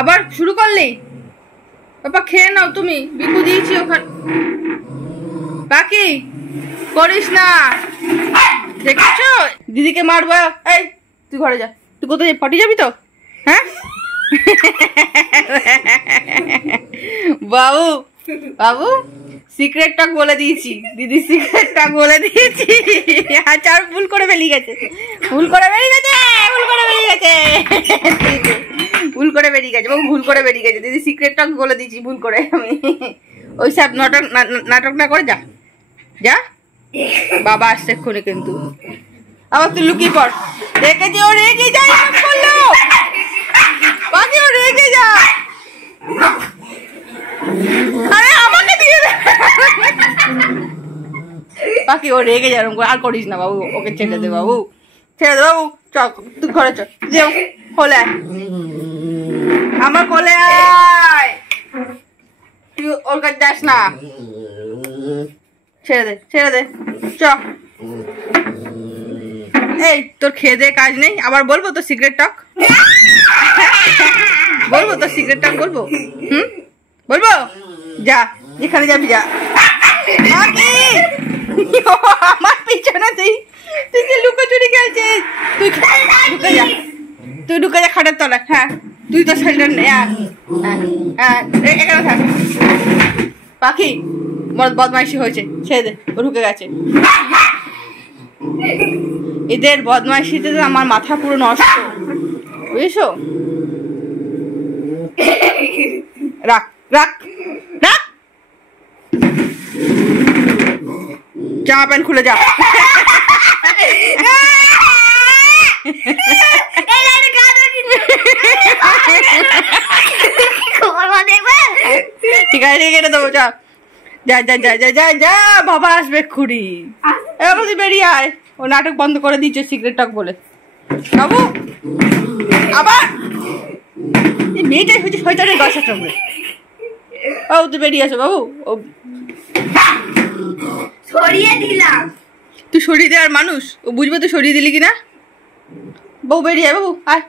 আবার শুরু করলি? বাবা খেয়ে নাও তুমি, বিকু দিয়েছি ওখানে। বাকি করিস না, দেখেছো দিদিকে মারবা। এই তুই ঘরে যা, তুই কোথায় পটি যাবি তো? হ্যাঁ বাবু বাবু সিক্রেটটা বলে দিয়েছি, দিদি সিক্রেটটা বলে দিয়েছি। আচ্ছা ভুল করে বেরিয়ে গেছে, ভুল করে বেরিয়ে গেছে, ভুল করে বেরিয়ে গেছে, ভুল করে বেরিয়ে গেছে বাবু, ভুল করে বেরিয়ে গেছে। দিদি সিক্রেটটা বলে দিয়েছি ভুল করে। আমি ওই সব নাটক না করে যা যা, বাবা আসছে এক্ষুনি কিন্তু। আবার তুই লুকিয়ে পড়, দেখেছি ও রেগে যায়, বললো বাকি ও রেগে যায়। আরে আমাকে দিয়ে দে, বাকি ও রেগে যায়, আর করিস না বাবু, ওকে ছেড়ে দে বাবু, ছেড়ে দে বাবু। চল তুই ঘরে চল, যেও কোলে আয়, আমার কোলে আয়, তুই ওর কাছে যাস না, ছেড়ে দে ছেড়ে দে, চ। এই তোর খেয়ে দে কাজ নেই, আবার বলবো তো সিক্রেট টক, বলবো তো সিক্রেট টক বলবো? বলবো? যা যেখানে যাবি যা। আমার পিছনে তুই তুই কি লুকোচুরি খেলছিস? তুই ঢুকে যা, তুই ঢুকে যা খাটের তলায়। হ্যাঁ তুই তো সেন্টার নেই, এখানে থাক। পাখি বদমাইশি হয়েছে, ছেড়ে দে, ও ঢুকে গেছে। এদের বদমাইশিতে তো আমার মাথা পুরো নষ্ট, বুঝেছো? রাখ রাখ রাখ, জামা প্যান্ট খুলে যা। ঠিক আছে কেটে দেবো, যা যা যা যা যা যা যা, বাবা আসবে খুঁড়ি। এবার তুই বেরিয়ে আয়, ও নাটক বন্ধ করে দিচ্ছে সিক্রেট টক বলে। বাবু আবার এই মেয়েটাই হচ্ছে শয়তানের বাসা সঙ্গে। ও তুই বেরিয়ে আসো বাবু, ও সরিয়ে দিলাম। তুই সরিয়ে দেওয়ার মানুষ, ও বুঝবে তুই সরিয়ে দিলি কিনা। বাবু বেরিয়ে আয় বাবু, আয়।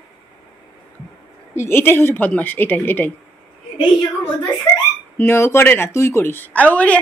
এটাই হচ্ছে বদমাস, এটাই এটাই। এই যখন বদমাশ করে করে না, তুই করিস। আর বেরিয়ে